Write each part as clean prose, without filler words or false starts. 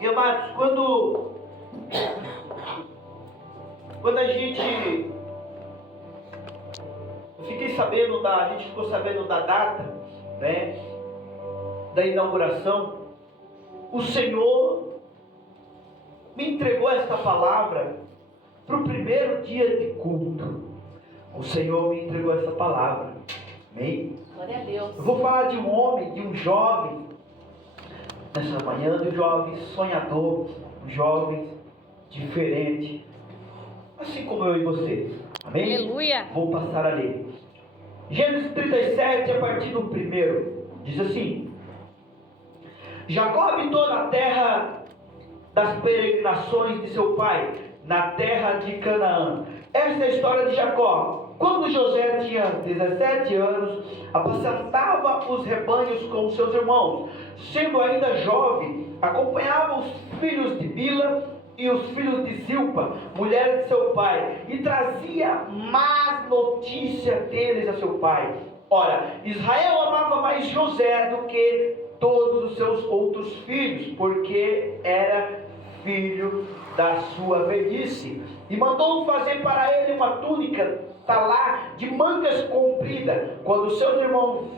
E amados, quando a gente a gente ficou sabendo da data, né, da inauguração, o Senhor me entregou esta palavra para o primeiro dia de culto. O Senhor me entregou essa palavra. Amém? Glória a Deus. Eu vou falar de um homem, de um jovem, nessa manhã, de um jovem sonhador, um jovem diferente, assim como eu e você. Amém? Aleluia. Vou passar a ler. Gênesis 37, a partir do 1, diz assim: Jacó habitou na terra das peregrinações de seu pai, na terra de Canaã. Esta é a história de Jacó. Quando José tinha 17 anos, apacentava os rebanhos com seus irmãos. Sendo ainda jovem, acompanhava os filhos de Bila e os filhos de Zilpa, mulher de seu pai, e trazia más notícias deles a seu pai. Ora, Israel amava mais José do que todos os seus outros filhos, porque era filho da sua velhice, e mandou fazer para ele uma túnica talar de mangas compridas. Quando seus irmãos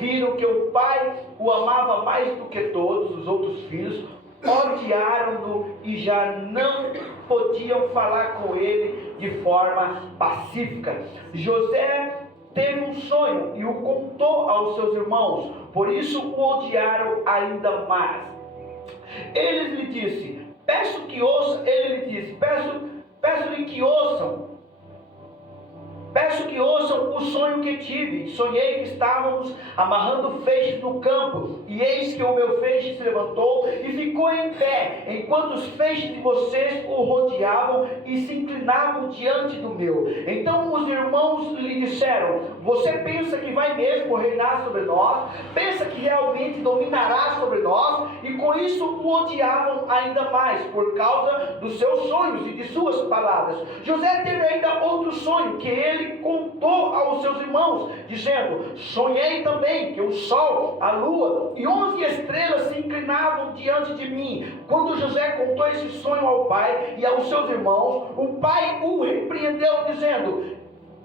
viram que o pai o amava mais do que todos os outros filhos, odiaram-no e já não podiam falar com ele de forma pacífica. José teve um sonho e o contou aos seus irmãos, por isso o odiaram ainda mais. Ele lhe disse: peço-lhe que ouçam o sonho que tive. Sonhei que estávamos amarrando feixes no campo, e eis que o meu feixe se levantou e ficou em pé, enquanto os feixes de vocês o rodeavam e se inclinavam diante do meu. Então os irmãos lhe disseram: você pensa que vai mesmo reinar sobre nós? Pensa que realmente dominará sobre nós? E com isso o odiavam ainda mais, por causa dos seus sonhos e de suas palavras. José teve ainda outro sonho, que ele contou aos seus irmãos, dizendo: sonhei também que o sol, a lua e 11 estrelas se inclinavam diante de mim. Quando José contou esse sonho ao pai e aos seus irmãos, o pai o repreendeu, dizendo: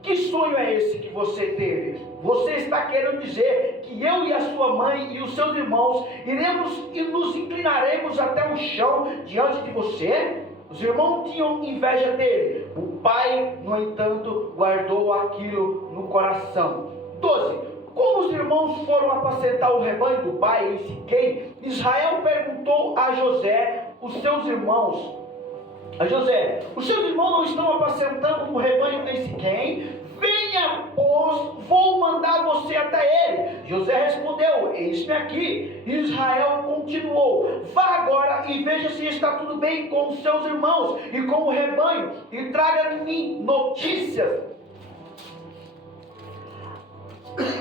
que sonho é esse que você teve? Você está querendo dizer que eu e a sua mãe e os seus irmãos iremos e nos inclinaremos até o chão diante de você? Os irmãos tinham inveja dele. O pai, no entanto, guardou aquilo no coração. 12. Como os irmãos foram apacentar o rebanho do pai em Siquém, Israel perguntou a José, os seus irmãos: os seus irmãos não estão apacentando o rebanho em Siquém? Venha, pois, vou mandar você até ele. José respondeu: eis-me aqui. Israel continuou: vá agora e veja se está tudo bem com os seus irmãos e com o rebanho, e traga-me notícias.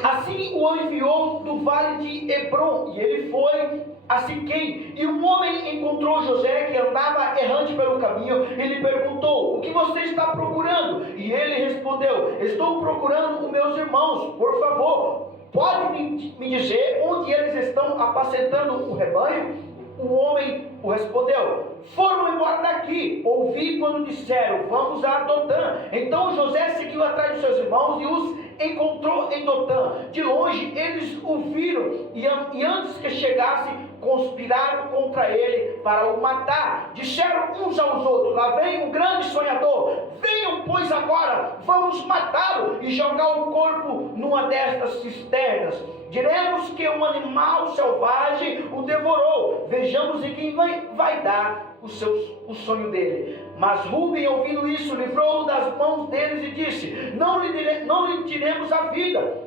Assim o enviou do vale de Hebrom, e ele foi a Siquém. E um homem encontrou José, que andava errante pelo caminho, e lhe perguntou: o que você está procurando? E ele respondeu: estou procurando os meus irmãos. Por favor, pode me dizer onde eles estão apacentando o rebanho? O homem o respondeu: foram embora daqui. Ouvi quando disseram: vamos a Dotã. Então José seguiu atrás de seus irmãos e os encontrou em Dotã. De longe eles o viram e antes que chegasse, conspiraram contra ele para o matar. Disseram uns aos outros: lá vem o grande sonhador. Venham, pois, agora, vamos matá-lo e jogar o corpo numa destas cisternas. Diremos que um animal selvagem o devorou. Vejamos em quem vai dar o sonho dele. Mas Ruben, ouvindo isso, livrou-o das mãos deles e disse: não lhe tiremos a vida.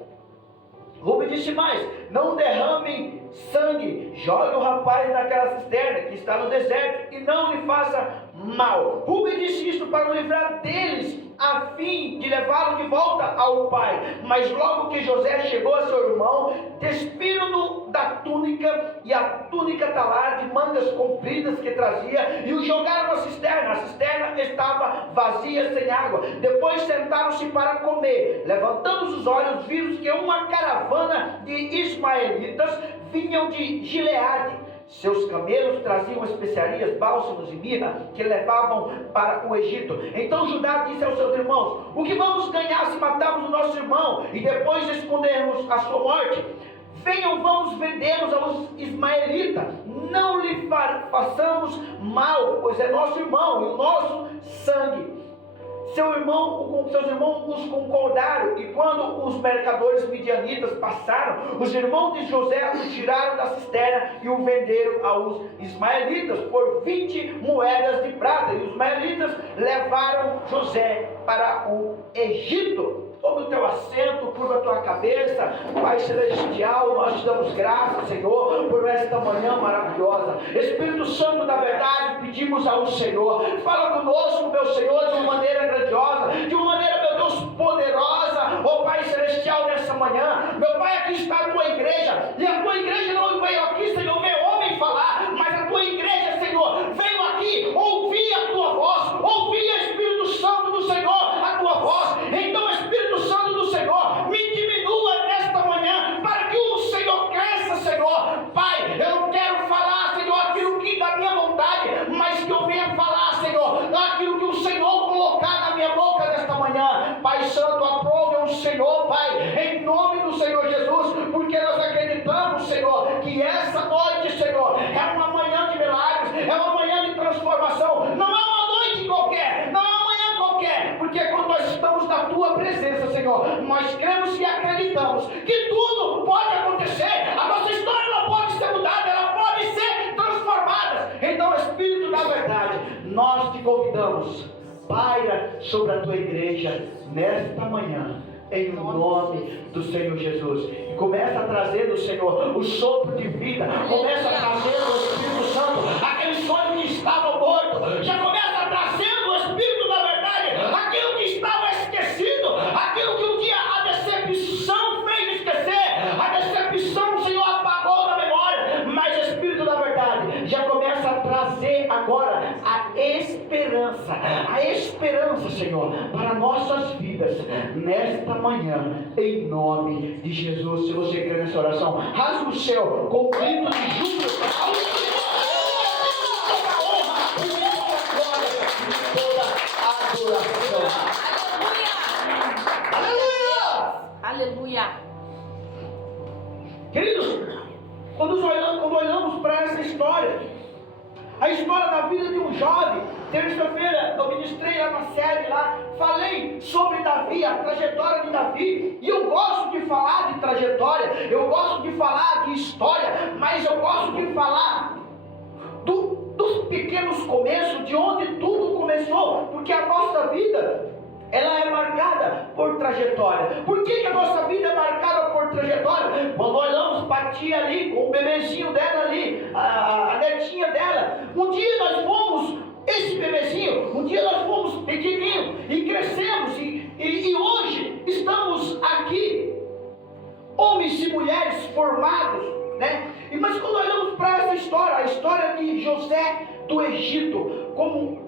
Ruben disse mais: não derramem sangue, jogue o rapaz naquela cisterna que está no deserto e não lhe faça mal. Ruben disse isto para o livrar deles, a fim de levá-lo de volta ao pai. Mas logo que José chegou a seu irmão, despiram-no da túnica e a túnica talar de mangas compridas que trazia, e o jogaram na cisterna. A cisterna estava vazia, sem água. Depois sentaram-se para comer. Levantando os olhos, viram que uma caravana de ismaelitas vinham de Gileade, Seus camelos traziam especiarias, bálsamos e mirra que levavam para o Egito. Então Judá disse aos seus irmãos: o que vamos ganhar se matarmos o nosso irmão e depois escondermos a sua morte? Venham, vamos vendê-los aos ismaelitas. Não lhe façamos mal, pois é nosso irmão e o nosso sangue. Seus irmãos os concordaram, e quando os mercadores midianitas passaram, os irmãos de José o tiraram da cisterna e o venderam aos ismaelitas por 20 moedas de prata. E os ismaelitas levaram José para o Egito. Tome o teu assento, curva a tua cabeça. Pai Celestial, nós te damos graças, Senhor, por esta manhã maravilhosa. Espírito Santo da verdade, pedimos ao Senhor, fala conosco, meu Senhor, de uma maneira grandiosa, de uma maneira, meu Deus, poderosa, ó Pai Celestial, nessa manhã. Meu Pai, aqui está a tua igreja, e a tua igreja não veio aqui, Senhor, ver homem falar, mas a tua igreja, Senhor, veio aqui ouvir a tua voz, ouvir o Espírito Santo do Senhor, a tua voz. Então, Espírito Santo do Senhor, me diminua nesta manhã, para que o Senhor cresça, Senhor. Pai, eu não quero falar, Senhor, aquilo que da minha vontade, mas que eu venha falar, Senhor, aquilo que o Senhor colocar na minha boca nesta manhã. Pai Santo, aprove ao Senhor, Pai, em nome do Senhor Jesus, porque nós acreditamos, Senhor, que essa noite, Senhor, é uma manhã de milagres, é uma manhã de transformação, não é uma noite qualquer, não é uma manhã qualquer, porque quando nós estamos na tua presença, Senhor, nós cremos e acreditamos que tudo pode acontecer, a nossa história não pode ser mudada, ela pode ser transformada. Então, Espírito da verdade, nós te convidamos, paira sobre a tua igreja nesta manhã, em nome do Senhor Jesus. E começa a trazer do Senhor o sopro de vida, começa a trazer o Espírito Santo aquele sonho que estava morto, já começa a trazer o Espírito da verdade aquilo que estava esquecido, aquilo que um dia a decepção fez esquecer, a decepção, Senhor, apagou da memória, mas o Espírito da verdade já começa a trazer agora a esperança, Senhor, para nossas vidas nesta manhã, em nome de Jesus. Se você crê nessa oração, rasga o céu com um grito de júbilo ao Senhor, toda a honra, toda a glória e toda a adoração. Aleluia! Aleluia! Queridos, quando olhamos para essa história, a história da vida de um jovem, terça-feira eu ministrei lá na sede, falei sobre Davi, a trajetória de Davi, e eu gosto de falar de trajetória, eu gosto de falar de história, mas eu gosto de falar dos pequenos começos, de onde tudo começou, porque a nossa vida, ela é marcada por trajetória. Por que a nossa vida é marcada por trajetória? Quando olhamos para a tia ali, com o bebezinho dela ali, a netinha dela, um dia nós fomos esse bebezinho, um dia nós fomos pequenininho e crescemos, e hoje estamos aqui, homens e mulheres formados, né? Mas quando olhamos para essa história, a história de José do Egito, como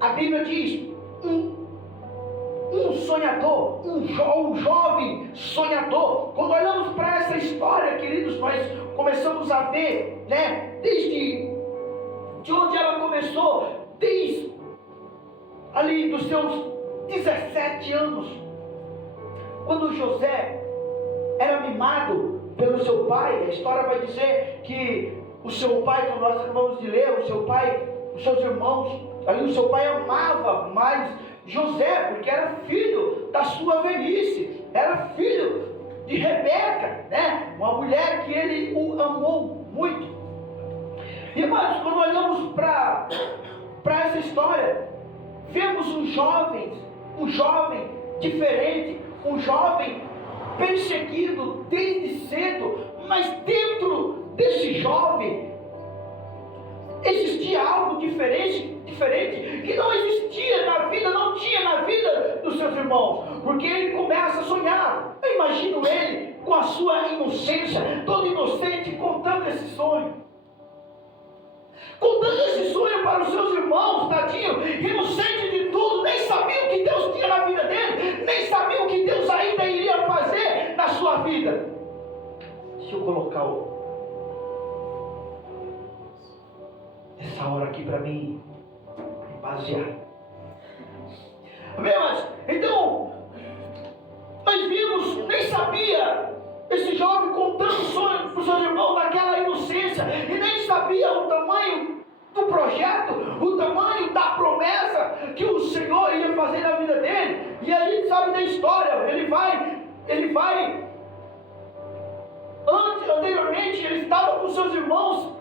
a Bíblia diz, um sonhador, um jovem sonhador. Quando olhamos para essa história, queridos, nós começamos a ver, né, desde de onde ela começou, desde ali dos seus 17 anos, quando José era mimado pelo seu pai. A história vai dizer que o seu pai, como nós acabamos de ler, o seu pai, os seus irmãos, ali o seu pai amava mais José, porque era filho da sua velhice, era filho de Rebeca, né? Uma mulher que ele o amou muito. E irmãos, quando olhamos para essa história, vemos um jovem diferente, um jovem perseguido desde cedo, mas dentro desse jovem existia algo diferente que não existia na vida, não tinha na vida dos seus irmãos, porque ele começa a sonhar. Eu imagino ele com a sua inocência, todo inocente, contando esse sonho para os seus irmãos, tadinho, inocente de tudo, nem sabia o que Deus tinha na vida dele, nem sabia o que Deus ainda iria fazer na sua vida. Deixa eu colocar essa hora aqui para mim me basear. Amém, mas então nós vimos, nem sabia esse jovem contando sonhos para os seus irmãos naquela inocência, e nem sabia o tamanho do projeto, o tamanho da promessa que o Senhor ia fazer na vida dele. E a gente sabe da história. Ele vai anteriormente ele estava com seus irmãos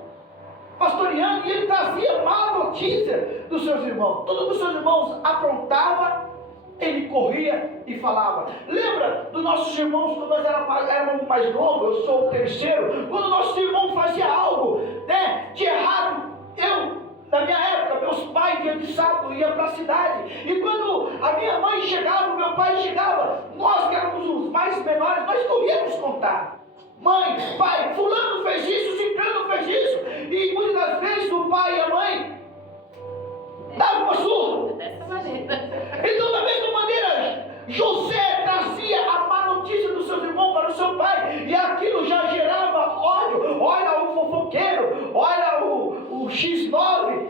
pastoreando, e ele trazia má notícia dos seus irmãos. Tudo que os seus irmãos aprontavam, ele corria e falava. Lembra dos nossos irmãos quando nós éramos mais novos? Eu sou o terceiro. Quando nossos irmãos faziam algo, né, de errado, na minha época, meus pais iam de sábado, iam para a cidade, e quando a minha mãe chegava, o meu pai chegava, nós que éramos os mais menores, nós corríamos contar. Mãe, pai, fulano fez isso, ciclano fez isso. E muitas das vezes o pai e a mãe davam uma surra. Dessa maneira. Então, da mesma maneira, José trazia a má notícia dos seus irmãos para o seu pai, e aquilo já gerava ódio. Olha o fofoqueiro, olha o X9,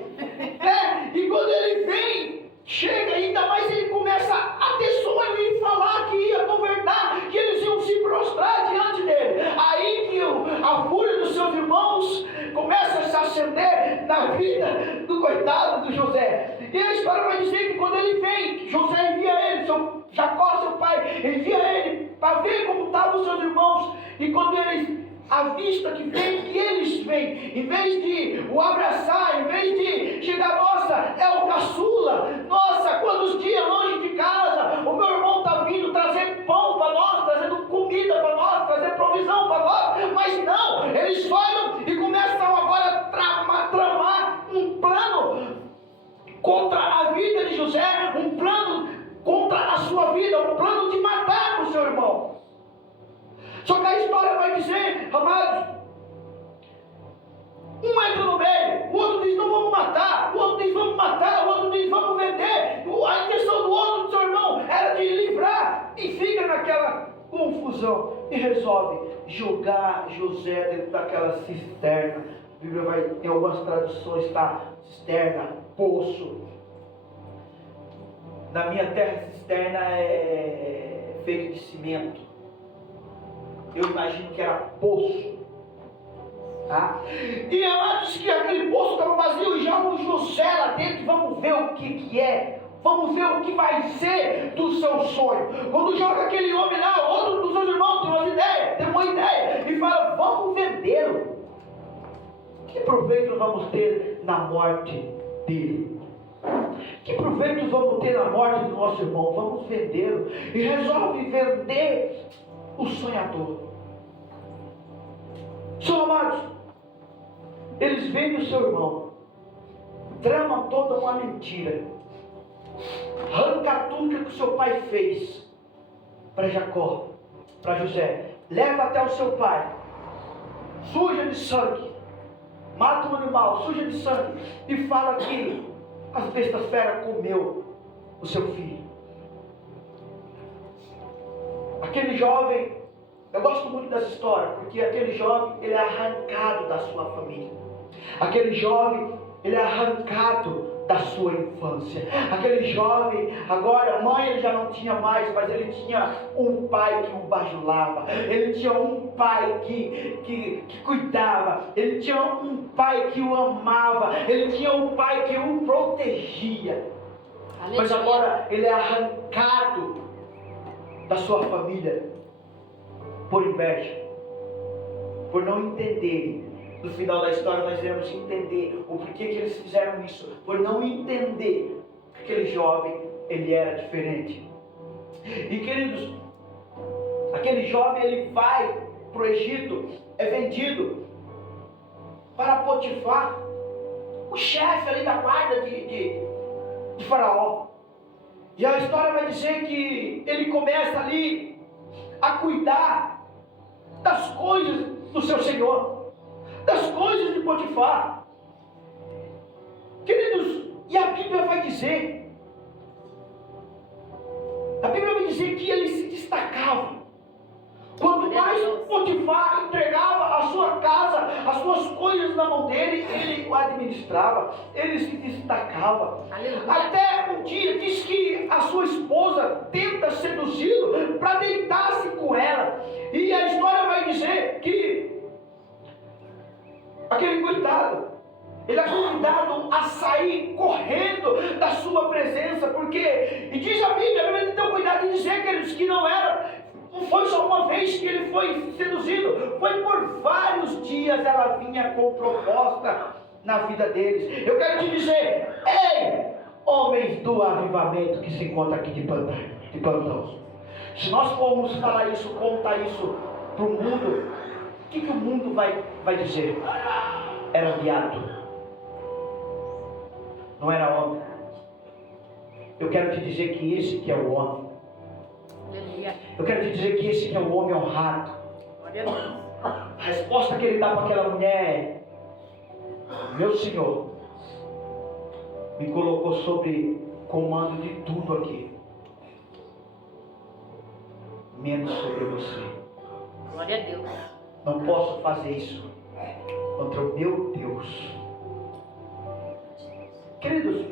né? E quando ele vem, chega, ainda mais ele começa a ter sonho e falar que ia governar, que eles iam se prostrar diante dele. Aí que a fúria dos seus irmãos começa a se acender na vida do coitado do José. E a história vai dizer que quando ele vem, José envia ele, Jacó, seu pai, envia ele para ver como estavam os seus irmãos. E quando eles avista que vem, que eles vêm, em vez de o abraçar, em vez de chegar, nossa, é o caçula, nossa, quantos dias longe de casa, o meu irmão está vindo trazer pão para nós, trazendo comida para nós, trazer provisão para nós, mas não, eles olham e começam agora a tramar um plano contra a vida de José, um plano contra a sua vida, um plano de matar o seu irmão. Só que a história vai dizer, amados, um entra no meio, o outro diz não vamos matar, o outro diz vamos matar, o outro diz vamos vender. A intenção do outro, do seu irmão, era de livrar, e fica naquela confusão e resolve jogar José dentro daquela cisterna. A Bíblia vai, em algumas traduções está cisterna, poço. Na minha terra, cisterna é feito de cimento. Eu imagino que era poço, tá? E amados, que aquele poço estava vazio, e joga o José lá dentro. Vamos ver o que é, vamos ver o que vai ser do seu sonho. Quando joga aquele homem lá, outro dos seus irmãos tem uma ideia, e fala, vamos vendê-lo. Que proveito vamos ter na morte dele? Que proveito vamos ter na morte do nosso irmão? Vamos vendê-lo. E resolve vender o sonhador. São amados, eles vendem o seu irmão, tramam toda uma mentira, arranca tudo que o seu pai fez para Jacó, para José, leva até o seu pai, suja de sangue, mata um animal, suja de sangue, e fala que as bestas feras comeu o seu filho. Aquele jovem, eu gosto muito dessa história, porque aquele jovem, ele é arrancado da sua família. Aquele jovem, ele é arrancado da sua infância. Aquele jovem, agora, mãe ele já não tinha mais, mas ele tinha um pai que o bajulava. Ele tinha um pai que cuidava. Ele tinha um pai que o amava. Ele tinha um pai que o protegia. Aleluia. Mas agora ele é arrancado da sua família por inveja, por não entenderem. No final da história nós iremos entender o porquê que eles fizeram isso, por não entender que aquele jovem, ele era diferente. E queridos, aquele jovem, ele vai para o Egito, é vendido para Potifar, o chefe ali da guarda de Faraó. E a história vai dizer que ele começa ali a cuidar das coisas do seu senhor, das coisas de Potifar. Queridos, e a Bíblia vai dizer que ele se destacava. Quanto mais Potifar entregava a sua casa, as suas coisas na mão dele, ele o administrava, ele se destacava. Aleluia. Até um dia diz que a sua esposa tenta seduzi-lo para deitar-se com ela. E a história vai dizer que aquele coitado, ele é convidado a sair correndo da sua presença, porque, e diz a Bíblia tem cuidado de dizer, queridos, que não foi só uma vez que ele foi seduzido, foi por vários dias ela vinha com proposta na vida deles. Eu quero te dizer, ei, homens do avivamento que se encontram aqui de plantão, se nós formos falar isso, contar isso para o mundo, o que o mundo vai dizer? Era viado, não era homem. Eu quero te dizer que esse que é o homem. Eu quero te dizer que esse que é o homem honrado. A resposta que ele dá para aquela mulher é: meu Senhor me colocou sobre comando de tudo aqui, menos sobre você. Glória a Deus. Não posso fazer isso contra o meu Deus. Queridos,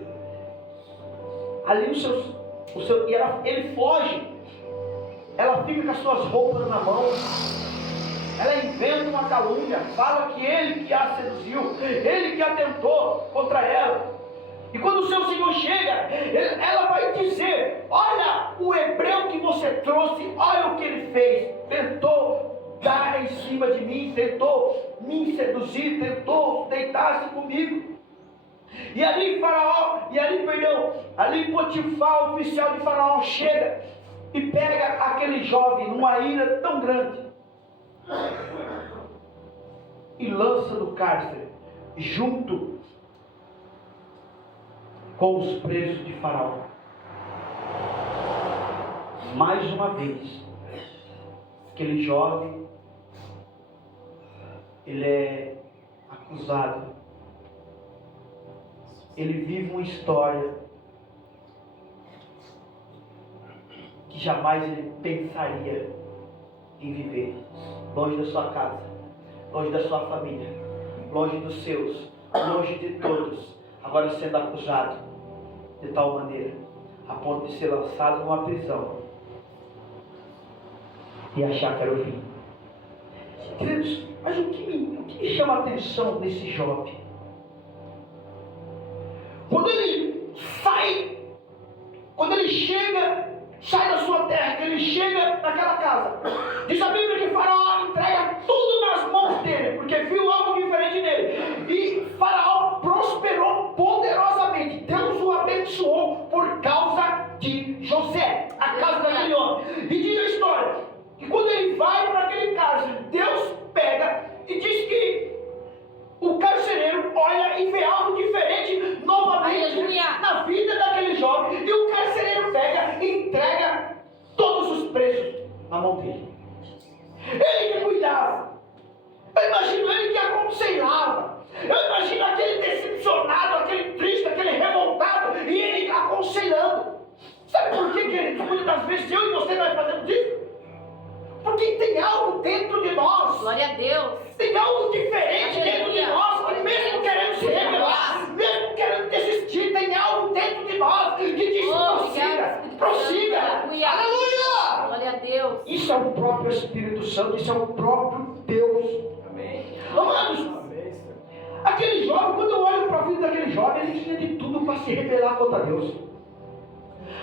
ali ele foge. Ela fica com as suas roupas na mão. Ela inventa uma calúnia. Fala que ele que a seduziu, ele que atentou contra ela. E quando o seu Senhor chega, ela vai dizer: olha o hebreu que você trouxe, olha o que ele fez. Tentou dar em cima de mim, tentou me seduzir, tentou deitar-se comigo. E ali ali Potifar, oficial de Faraó, chega e pega aquele jovem numa ira tão grande e lança no cárcere junto com os presos de Faraó. Mais uma vez, aquele jovem, ele é acusado. Ele vive uma história que jamais ele pensaria em viver. Longe da sua casa, longe da sua família, longe dos seus, longe de todos. Agora sendo acusado de tal maneira, a ponto de ser lançado numa prisão e achar que era o fim. Queridos, mas o que me chama a atenção nesse jovem? Quando ele sai da sua terra, que ele chega naquela casa, diz a Bíblia que Faraó entrega tudo nas mãos dele, porque viu algo diferente nele. E Faraó prosperou poderosamente. Deus o abençoou por causa de José, a casa daquele homem. E diz a história que quando ele vai para aquele cárcere, Deus pega e diz que o carcereiro olha e vê algo diferente novamente na vida daquele jovem. E o carcereiro pega e entrega todos os presos na mão dele. Ele que cuidava. Eu imagino ele que aconselhava. Eu imagino aquele decepcionado, aquele triste, aquele revoltado, e ele aconselhando. Sabe por quê, queridos? Muitas das vezes eu e você nós fazemos isso? Porque tem algo dentro de nós. Glória a Deus. Tem algo diferente dentro de nós, que mesmo querendo se rebelar, mesmo querendo desistir, tem algo dentro de nós que diz: prossiga. Aleluia! Glória a Deus. Isso é o próprio Espírito Santo, isso é o próprio Deus. Amém. Amados, aquele jovem, quando eu olho para a vida daquele jovem, ele tinha de tudo para se rebelar contra Deus.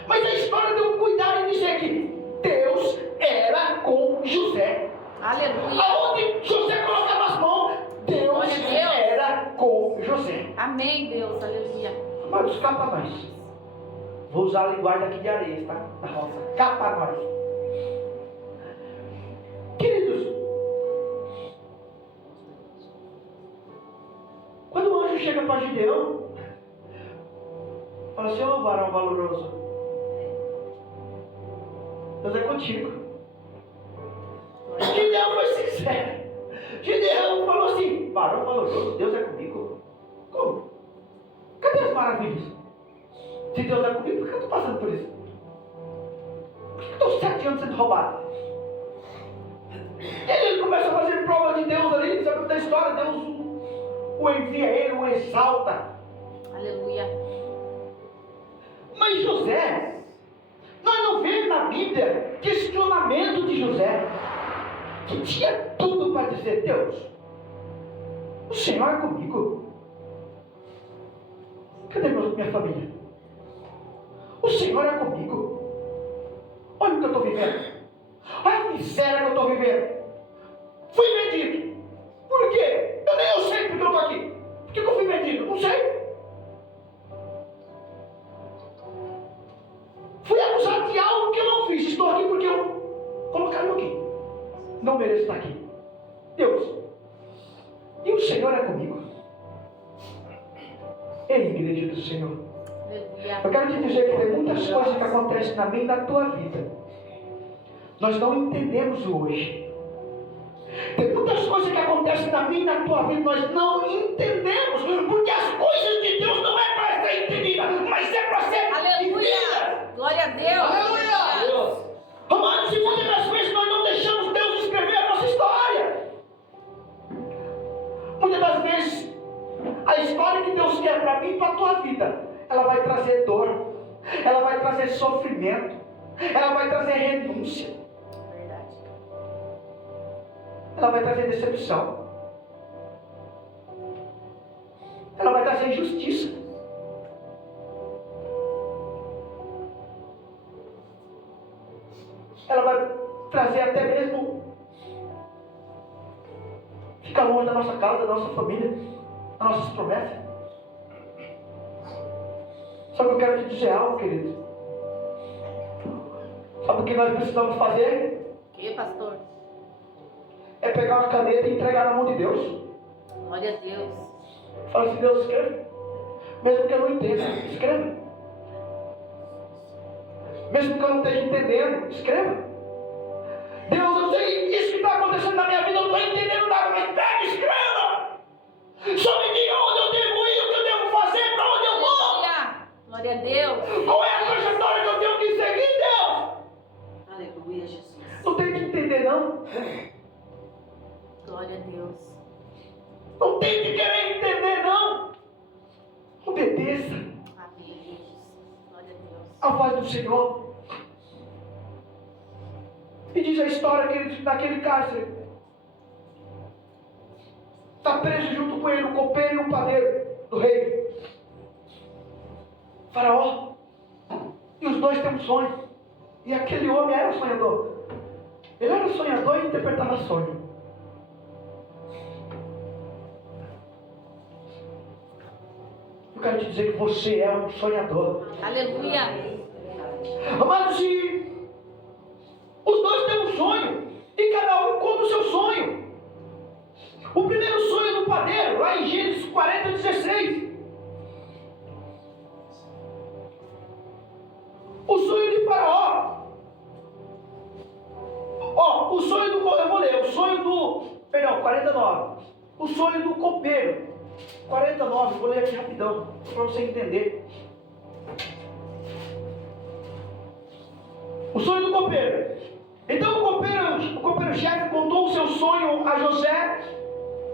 Mas a história tem um cuidado em dizer que Deus era com José. Aleluia. Aonde José colocava as mãos, Deus era com José. Amém, Deus. Aleluia. Mas capa nós. Vou usar a linguagem aqui de areia, tá? Na roça. Capa nós. Queridos, quando o anjo chega para Gideão, fala assim: ô varão valoroso, Deus é contigo. Gideão foi sincero. Gideão falou assim: varão valoroso, Deus é comigo? Como? Cadê as maravilhas? Se Deus é comigo, por que eu estou passando por isso? Por que eu estou 7 anos sendo roubado? Ele começa a fazer prova de Deus ali, sabe da história? Deus o envia ele, o exalta. Aleluia. Mas José, nós não vemos na Bíblia questionamento de José, que tinha tudo para dizer: Deus, o Senhor é comigo. Cadê minha família? O Senhor é comigo. Olha o que eu estou vivendo. Olha a miséria que eu estou vivendo. Fui vendido. Por quê? Eu sei porque eu estou aqui. Por que eu fui vendido? Não sei. Fui acusado de algo que eu não fiz. Estou aqui porque colocaram aqui. Não mereço estar aqui. Deus, e o Senhor é comigo. Ei, igreja do Senhor, eu quero te dizer que tem muitas coisas que acontecem na minha e na tua vida. Nós não entendemos hoje. Tem muitas coisas que acontecem na minha e na tua vida, nós não entendemos, porque as coisas de Deus não é para ser entendida, mas é para ser vivida. Glória a Deus. Aleluia. Amados, e muitas das vezes nós não deixamos Deus escrever a nossa história. Muitas das vezes a história que Deus quer para mim e para a tua vida, ela vai trazer dor, ela vai trazer sofrimento, ela vai trazer renúncia, Verdade. ela vai trazer decepção, ela vai trazer injustiça. Ela vai trazer até mesmo ficar longe da nossa casa, da nossa família, das nossas promessas. Só que eu quero te dizer algo, querido. Sabe o que nós precisamos fazer? O que, pastor? É pegar uma caneta e entregar na mão de Deus. Glória a Deus. Fala assim: Deus, escreve. Mesmo que eu não entenda, escreva. Mesmo que eu não esteja entendendo, escreva. Deus, eu sei isso que está acontecendo na minha vida, eu não estou entendendo nada, mas pega e escreva. Só me diga onde eu devo ir, o que eu devo fazer, para onde eu vou. Glória a Deus. Qual é a trajetória que eu tenho que seguir, Deus? Aleluia, Jesus. Não tem que entender, não. Glória a Deus. Não tem que querer entender, não. Obedeça Amém, Jesus. Glória a Deus. a voz do Senhor. E diz a história que ele, naquele cárcere, está preso junto com ele o copeiro e o padeiro do rei, Faraó. E os dois têm um sonho. E aquele homem era sonhador. Ele era sonhador e interpretava sonho. Eu quero te dizer que você é um sonhador. Aleluia. Amados, e os dois têm um sonho, e cada um conta o seu sonho. O primeiro sonho do padeiro, lá em Gênesis 40:16. O sonho de Faraó. Ó, o sonho do, eu vou ler, o sonho do, perdão, 49. O sonho do copeiro, 49, vou ler aqui rapidão, para você entender. O sonho do copeiro. Então o copeiro-chefe contou o seu sonho a José.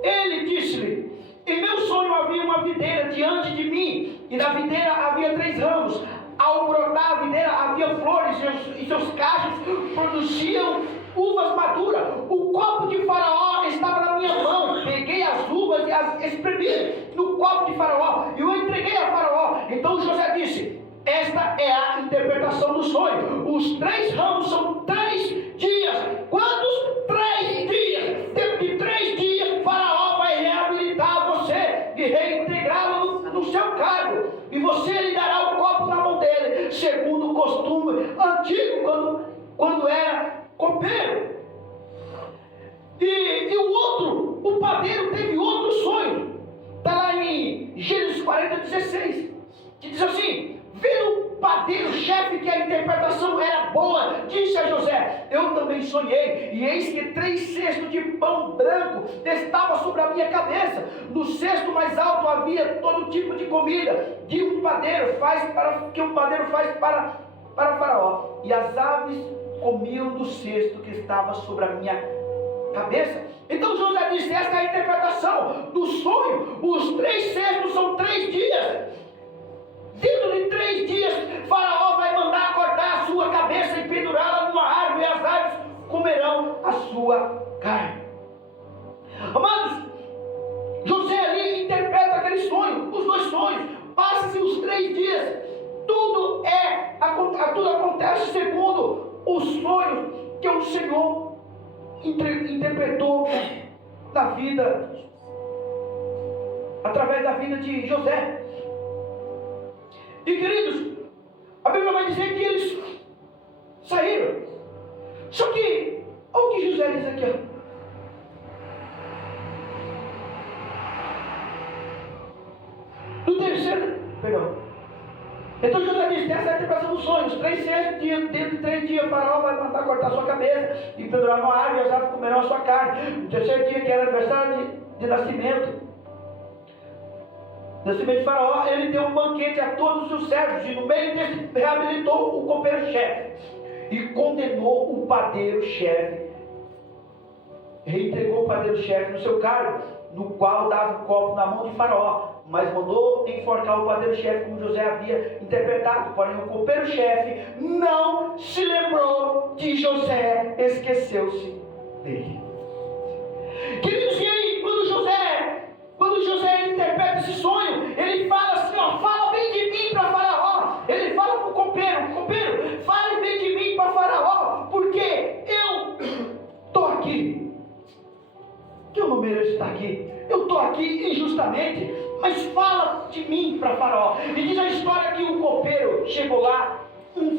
Ele disse-lhe: em meu sonho havia uma videira diante de mim, e na videira havia 3 ramos. Ao brotar a videira havia flores, e seus cachos produziam uvas maduras. O copo de Faraó estava na minha mão. Peguei as uvas e as espremi no copo de Faraó, e o entreguei a Faraó. Então José disse: esta é a interpretação do sonho. Os 3 ramos são 3 dias. Quantos? 3 dias. Dentro de 3 dias, Faraó vai reabilitar você e reintegrá-lo no seu cargo. E você lhe dará o copo na mão dele, segundo o costume antigo, quando era copeiro. E o outro, o padeiro, teve outro sonho. Está lá em Gênesis 40:16. Que diz assim: vendo o padeiro-chefe que a interpretação era boa, disse a José: eu também sonhei, e eis que 3 cestos de pão branco estavam sobre a minha cabeça. No cesto mais alto havia todo tipo de comida que um padeiro faz para Faraó, e as aves comiam do cesto que estava sobre a minha cabeça. Então José disse, esta é a interpretação do sonho. Os 3 cestos são 3 dias. Dentro de 3 dias, Faraó vai mandar cortar a sua cabeça e pendurá-la numa árvore, e as aves comerão a sua carne. Amados, José ali interpreta aquele sonho, os 2 sonhos. Passa-se os 3 dias, tudo acontece segundo os sonhos que o Senhor interpretou na vida, através da vida de José. E queridos, a Bíblia vai dizer que eles saíram. Só que, olha o que José diz aqui, ó. No terceiro, perdão. Então José disse, essa é a interpretação dos sonhos. 3 dias, dentro de 3 dias, Faraó vai mandar cortar a sua cabeça e pendurar numa árvore, e as aves comerão a sua carne. No terceiro dia, que era aniversário de nascimento de Faraó, ele deu um banquete a todos os servos, e no meio desse reabilitou o copeiro-chefe e condenou o padeiro-chefe. Reentregou o padeiro-chefe no seu cargo, no qual dava o copo na mão de Faraó, mas mandou enforcar o padeiro-chefe, como José havia interpretado. Porém o copeiro-chefe não se lembrou de José, esqueceu-se dele. Queridos, e aí, quando José interpreta esse sonho, ele fala assim, ó, fala bem de mim para Faraó. Ele fala para o copeiro, fale bem de mim para Faraó, porque eu estou aqui, que eu não mereço estar aqui, eu estou aqui injustamente, mas fala de mim para Faraó. E diz a história que o copeiro chegou lá, o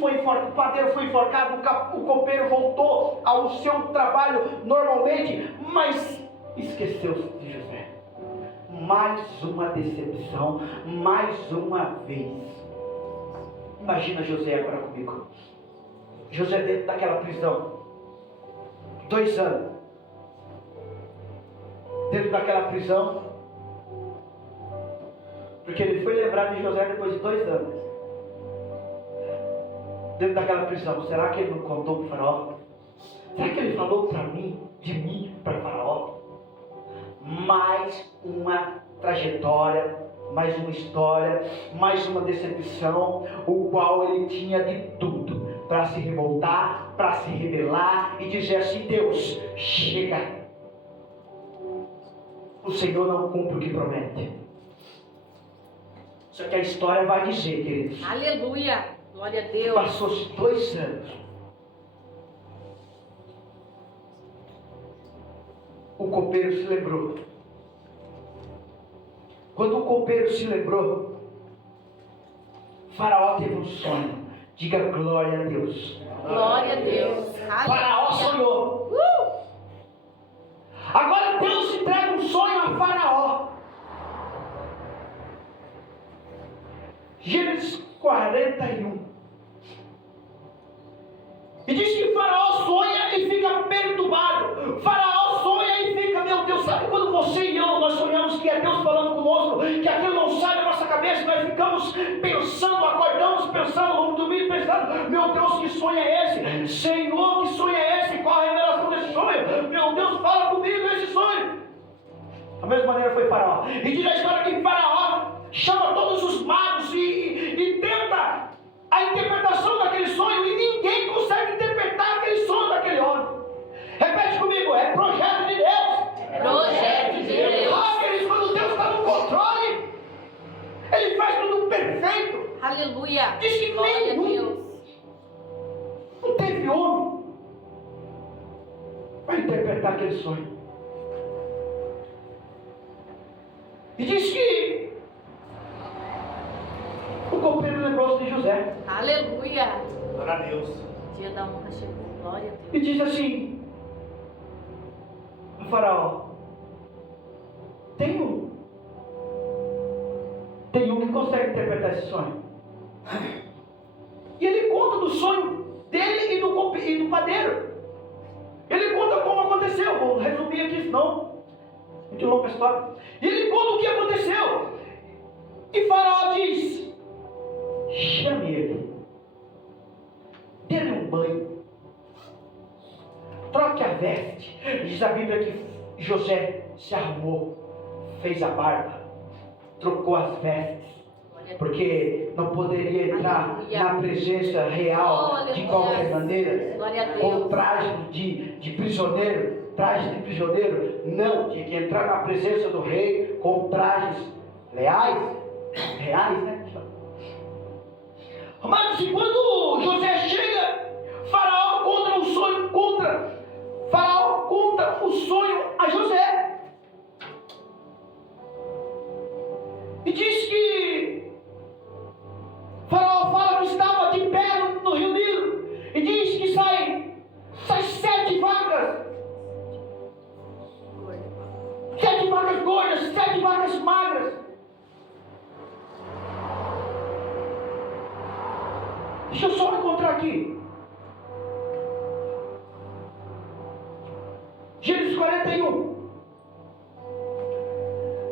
padeiro foi enforcado, o copeiro voltou ao seu trabalho normalmente, mas esqueceu-se de José. Mais uma decepção, mais uma vez. Imagina José agora comigo. José dentro daquela prisão, 2 anos, dentro daquela prisão, porque ele foi lembrado de José depois de 2 anos, dentro daquela prisão. Será que ele não contou para o Faraó? Será que ele falou de mim para Faraó? Mais uma trajetória, mais uma história, mais uma decepção, o qual ele tinha de tudo para se revoltar, para se rebelar e dizer assim: Deus, chega, o Senhor não cumpre o que promete. Só que a história vai dizer, queridos, aleluia, glória a Deus, passou-se 2 anos, o copeiro se lembrou. Quando o copeiro se lembrou, Faraó teve um sonho. Diga glória a Deus. glória a Deus, Faraó sonhou. Agora Deus entrega um sonho a Faraó. Gênesis 41. E diz que Faraó sonha e fica perturbado. Faraó sonha e fica, meu Deus, sabe quando você e eu, nós sonhamos que é Deus falando conosco, que aquilo não sai da nossa cabeça, nós ficamos pensando, acordamos pensando, vamos dormir pensando, meu Deus, que sonho é esse? Senhor, que sonho é esse? Qual a revelação desse sonho? Meu Deus, fala comigo esse sonho. Da mesma maneira foi Faraó. E diz a história que Faraó chama todos os magos e tenta a interpretação daquele sonho, e ninguém consegue interpretar aquele sonho daquele homem. Repete comigo, é projeto de Deus. projeto de Deus, Queridos, quando Deus está no controle, Ele faz tudo perfeito. aleluia, Diz que glória a nenhum, Deus, não teve homem para interpretar aquele sonho. E diz que o copeiro lembrou-se de José. aleluia, Glória a Deus. dia da honra chegou, glória a Deus, E diz assim: Faraó, tem um que consegue interpretar esse sonho. E ele conta do sonho dele e do padeiro. Ele conta como aconteceu. Vou resumir aqui, senão é muito longa a história. E ele conta o que aconteceu. E Faraó diz: chame ele, dê-lhe um banho, troque a veste veste. Diz a Bíblia que José se arrumou, fez a barba, trocou as vestes, porque não poderia entrar na presença real de qualquer maneira, com traje de prisioneiro, não, tinha que entrar na presença do rei com trajes reais, né? Mas e quando José chega, Faraó conta o sonho a José. E diz que Faraó fala que estava de pé no rio Nilo. E diz que sai 7 vacas. 7 vacas gordas, 7 vacas magras. Deixa eu só encontrar aqui. Gênesis 41.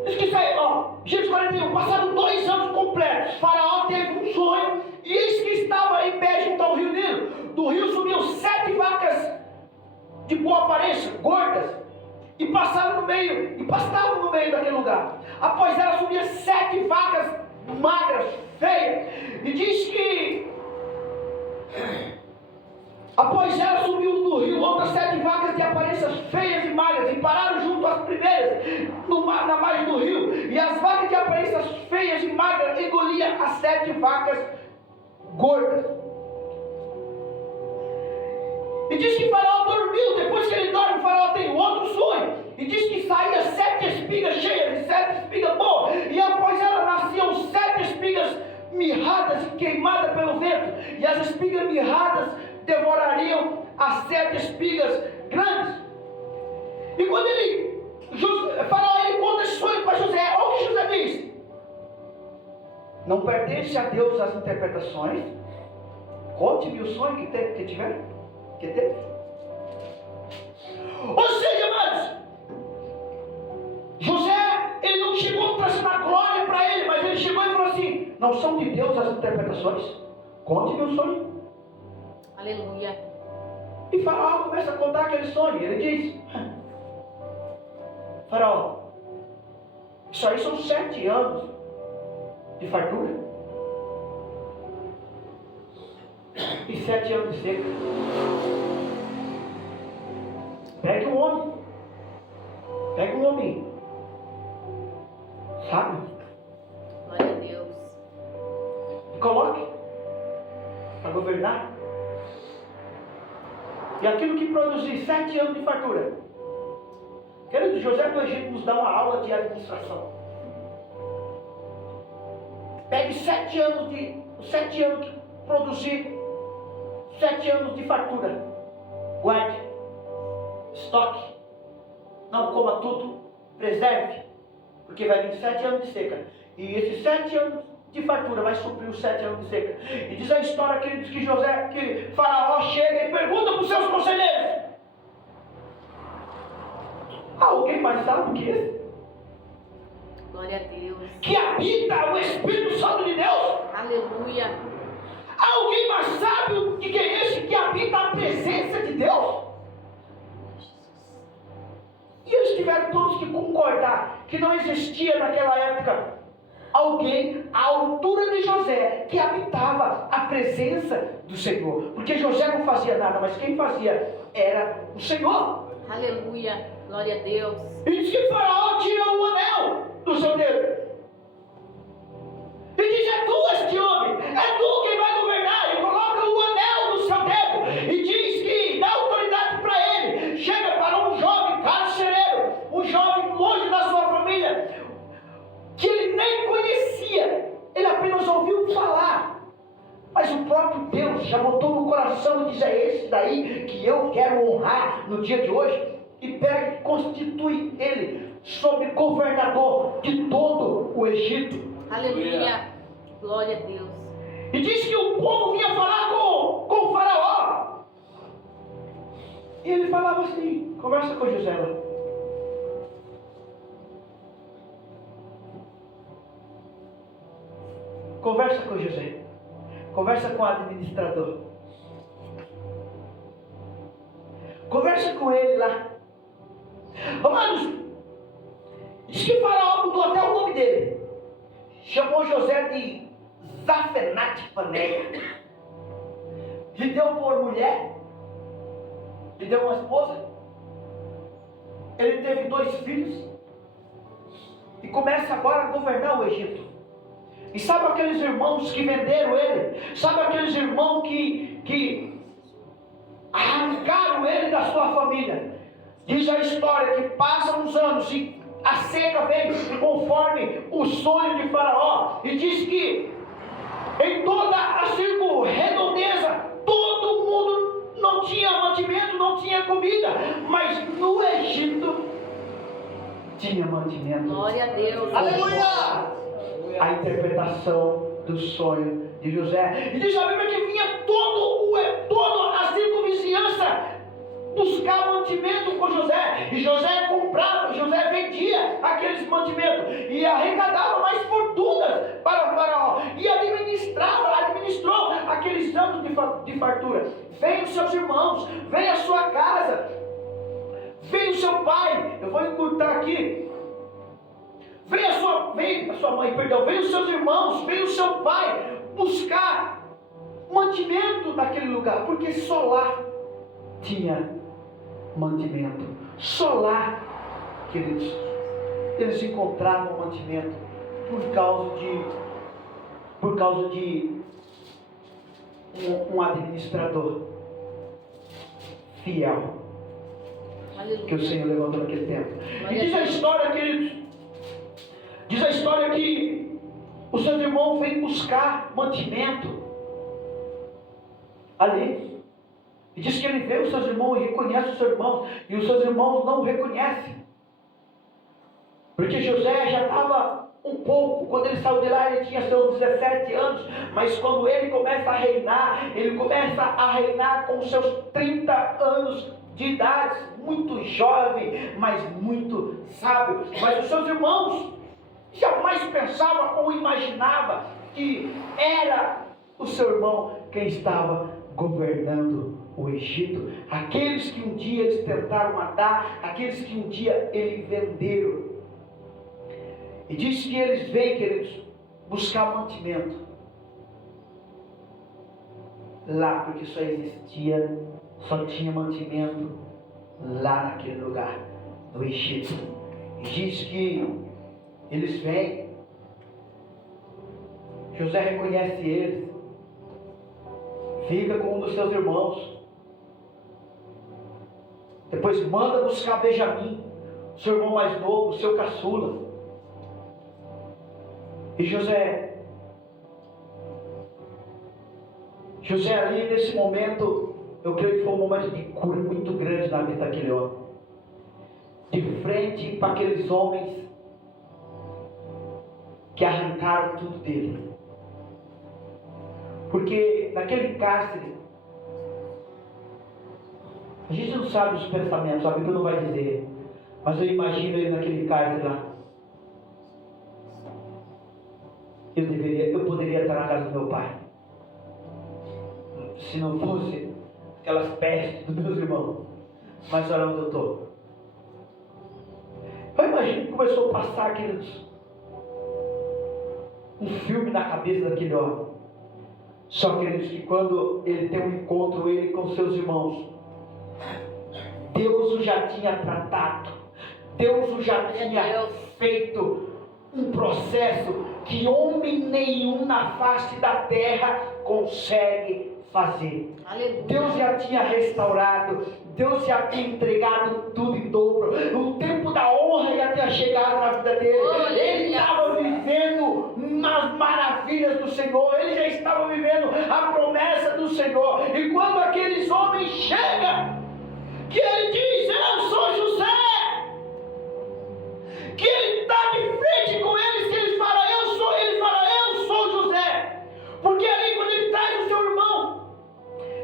Diz que sai, Gênesis 41. Passaram 2 anos completos. Faraó teve um sonho. E eis que estava em pé junto ao rio Nilo. Do rio subiu 7 vacas de boa aparência, gordas. E pastavam no meio daquele lugar. Após ela subia 7 vacas magras, feias. E diz que após ela subiu do rio outras 7 vacas de aparências feias e magras, e pararam junto às primeiras, na margem do rio. E as vacas de aparências feias e magras engoliam as 7 vacas gordas. E diz que Faraó dormiu. Depois que ele dorme, Faraó tem outro sonho. E diz que saía 7 espigas cheias e 7 espigas boas. E após ela nasciam 7 espigas mirradas e queimadas pelo vento. E as espigas mirradas devorariam as 7 espigas grandes. E quando Faraó conta esse sonho para José. Olha o que José diz: não pertence a Deus as interpretações. Conte-me o sonho que teve. Ou seja, amados, José, ele não chegou trazendo a glória para ele, mas ele chegou e falou assim: não são de Deus as interpretações? Conte-me o sonho. Aleluia. E Faraó começa a contar aquele sonho. Ele diz: Faraó, isso aí são 7 anos de fartura e 7 anos de seca. Pegue um homem sábio, Glória a Deus. e coloque para governar. E aquilo que produzir 7 anos de fartura. Querido, José do Egito nos dá uma aula de administração. Pegue 7 anos que produzir 7 anos de fartura. Guarde, estoque, não coma tudo, preserve, porque vai vir 7 anos de seca. E esses 7 anos de fartura vai suprir os 7 anos de seca. E diz a história, queridos, que Faraó chega e pergunta para os seus conselheiros: alguém mais sábio que esse? Glória a Deus. Que habita o Espírito Santo de Deus? Aleluia. Alguém mais sábio do que esse que habita a presença de Deus? E eles tiveram todos que concordar que não existia naquela época alguém à altura de José que habitava a presença do Senhor. Porque José não fazia nada, mas quem fazia era o Senhor. Aleluia. Glória a Deus. E diz que Faraó tira o anel do seu dedo. E diz: é tu este homem, é tu quem vai governar. E coloca o anel no seu dedo. E diz que dá autoridade para ele. Chega para um jovem carcereiro, um jovem longe da sua família, que ele nem conhecia, ele apenas ouviu falar. Mas o próprio Deus já botou no coração e diz: é esse daí que eu quero honrar no dia de hoje. E pega e constitui ele sobre governador de todo o Egito. Aleluia. Glória a Deus. E diz que o povo vinha falar com o Faraó. E ele falava assim: conversa com José lá. Conversa com José. Conversa com o administrador. Conversa com ele lá. Amados, diz que Faraó mudou até o nome dele. Chamou José de Zafenate-Paneia. Lhe deu por mulher. Lhe deu uma esposa. Ele teve 2 filhos. E começa agora a governar o Egito. E sabe aqueles irmãos que venderam ele? Sabe aqueles irmãos que arrancaram ele da sua família? Diz a história que passam uns anos e a seca vem conforme o sonho de Faraó. E diz que em toda a circunredondeza, todo mundo não tinha mantimento, não tinha comida. Mas no Egito tinha mantimento. Glória a Deus. Aleluia! A interpretação do sonho de José. E diz a Bíblia que vinha toda a circunvizinhança buscar mantimento com José. E José comprava, José vendia aqueles mantimentos e arrecadava mais fortunas para o Faraó. E administrou aqueles anos de fartura. Vem os seus irmãos, vem a sua casa, vem o seu pai. Eu vou encurtar aqui. Vem a sua mãe, perdão, vem os seus irmãos, vem o seu pai buscar mantimento naquele lugar, porque só lá tinha mantimento. Só lá, queridos, eles encontravam mantimento por causa de um administrador fiel. Aleluia. Que o Senhor levantou naquele tempo. E Glória diz a a Deus. história, queridos, diz a história que os seus irmãos vêm buscar mantimento ali. E diz que ele vê os seus irmãos e reconhece os seus irmãos. E os seus irmãos não o reconhecem. Porque José já estava um pouco, quando ele saiu de lá ele tinha seus 17 anos. Mas quando ele começa a reinar com seus 30 anos de idade. Muito jovem, mas muito sábio. Mas os seus irmãos jamais pensavam ou imaginavam que era o seu irmão quem estava governando o Egito. Aqueles que um dia eles tentaram matar, aqueles que um dia eles venderam. E diz que eles vêm, queridos, buscar mantimento lá, porque só tinha mantimento lá naquele lugar, no Egito. E diz que eles vêm, José reconhece eles, fica com um dos seus irmãos, depois manda buscar Benjamim, seu irmão mais novo, seu caçula. E José ali nesse momento, eu creio que foi um momento de cura muito grande na vida daquele homem, de frente para aqueles homens que arrancaram tudo dele. Porque naquele cárcere, a gente não sabe os pensamentos, a Bíblia não vai dizer, mas eu imagino ele naquele cárcere lá. Eu poderia estar na casa do meu pai, se não fosse aquelas pestes dos meus irmãos, mas olha onde eu estou. Eu imagino que começou a passar um filme na cabeça daquele homem. Só que quando ele tem um encontro, ele com seus irmãos, Deus o já tinha tratado, Deus o já tinha feito um processo que homem nenhum na face da terra consegue fazer. Aleluia. Deus já tinha restaurado, Deus já tinha entregado tudo em dobro. O tempo da honra já tinha chegado na vida dele. Ele estava vivendo nas maravilhas do Senhor. Ele já estava vivendo a promessa do Senhor. E quando aqueles homens chegam, que ele diz: eu sou José, que ele está de frente com eles, que ele fala: eu sou José. Porque ali quando ele traz o seu irmão,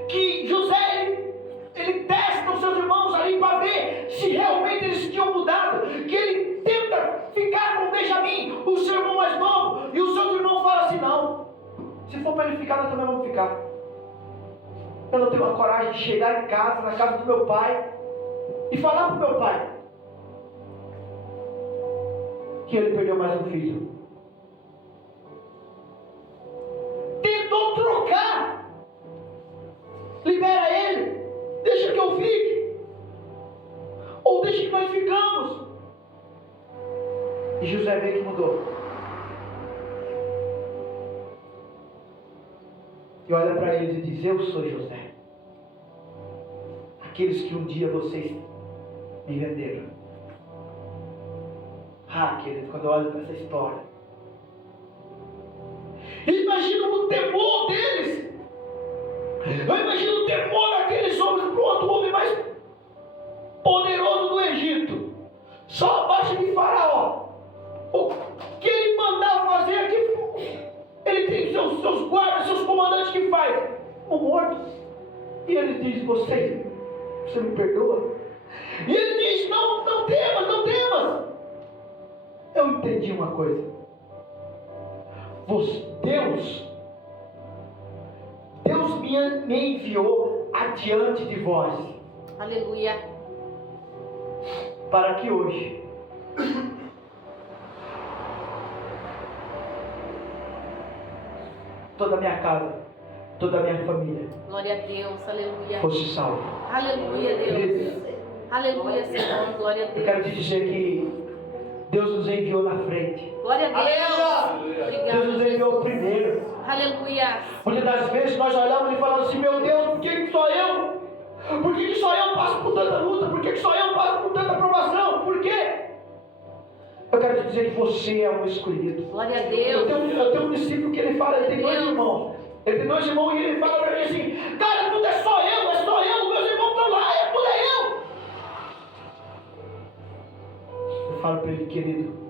que José ele testa os seus irmãos ali para ver se realmente eles tinham mudado, que ele tenta ficar com Benjamim, o seu irmão mais novo, e os seus irmãos falam assim: não, se for para ele ficar, nós também vamos ficar. Eu não tenho a coragem de chegar em casa, na casa do meu pai, e falar para o meu pai que ele perdeu mais um filho. Tentou trocar. Libera ele. Deixa que eu fique. Ou deixa que nós ficamos. E José vê que mudou. E olha para eles e diz: eu sou José. Aqueles que um dia vocês me venderam. Querido, quando eu olho para essa história, imagina o temor deles. Eu imagino o temor daqueles homens. Pronto, o homem mais poderoso do Egito, só abaixo de Faraó. O que ele mandar fazer aqui, ele tem seus guardas, seus comandantes que faz o morto. E ele diz: você me perdoa? E ele diz: não temas, não temas. Eu entendi uma coisa. Deus me enviou adiante de vós. Aleluia. Para que hoje toda a minha casa, toda a minha família, glória a Deus, aleluia, fosse salva. Aleluia, Deus. Aleluia, Senhor, glória a Eu Deus. quero te dizer que Deus nos enviou na frente. Glória a Deus. Obrigado, Deus nos enviou Jesus. primeiro. Aleluia. Muitas das vezes nós olhamos e falamos assim: meu Deus, por que só eu? Por que só eu passo por tanta luta? Por que só eu passo por tanta provação? Por quê? Eu quero te dizer que você é um escolhido. Glória a Deus. Eu tenho um discípulo que ele fala, ele tem dois irmãos. Ele tem dois irmãos e ele fala para mim assim: cara, tudo é só eu, meus irmãos estão lá, tudo é eu. Eu falo para ele: querido,